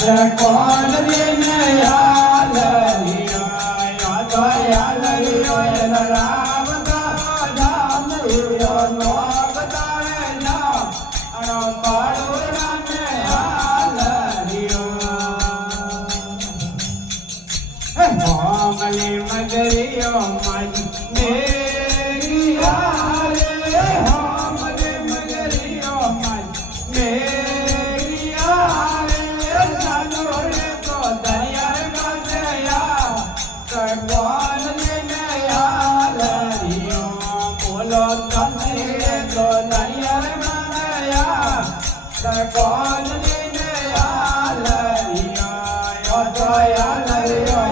કોણ દિન યાદ તો યાદ રાવતા જામ નો બતાવે ના અણો પાડો રામે યાદ મોમલે મગરિયો મજ મેરી યારે મોમલે મગરિયો મજ મેરી યારે સાનો રે તો દરિયા ગાતે યા કડવાન ને યાદ રિયો બોલો તમે તો દરિયા ગાતે યા કડવાન ને યાદ રિયો તો યાદ રિયો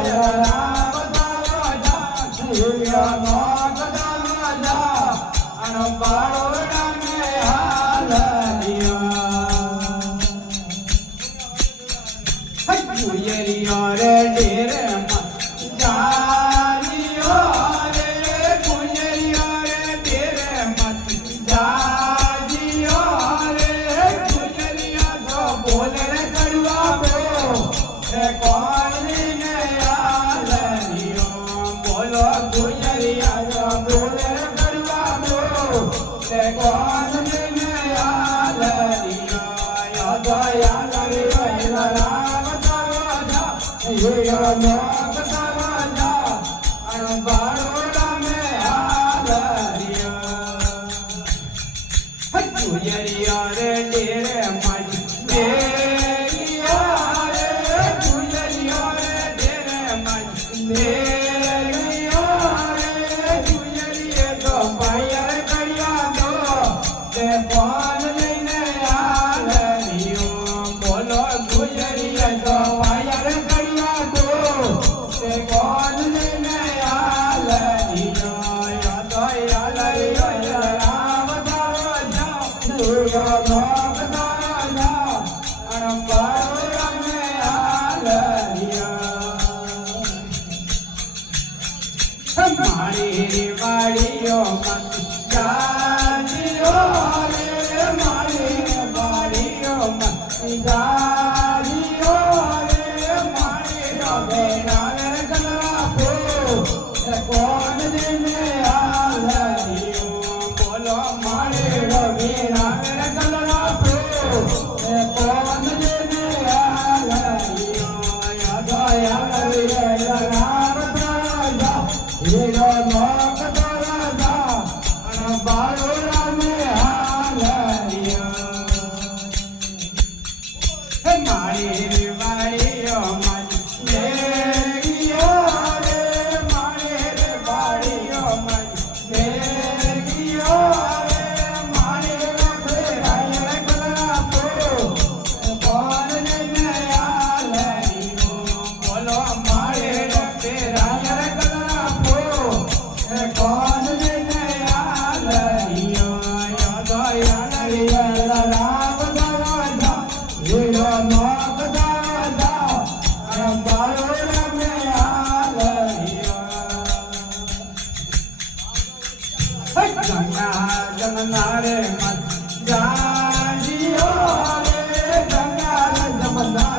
Jai Jai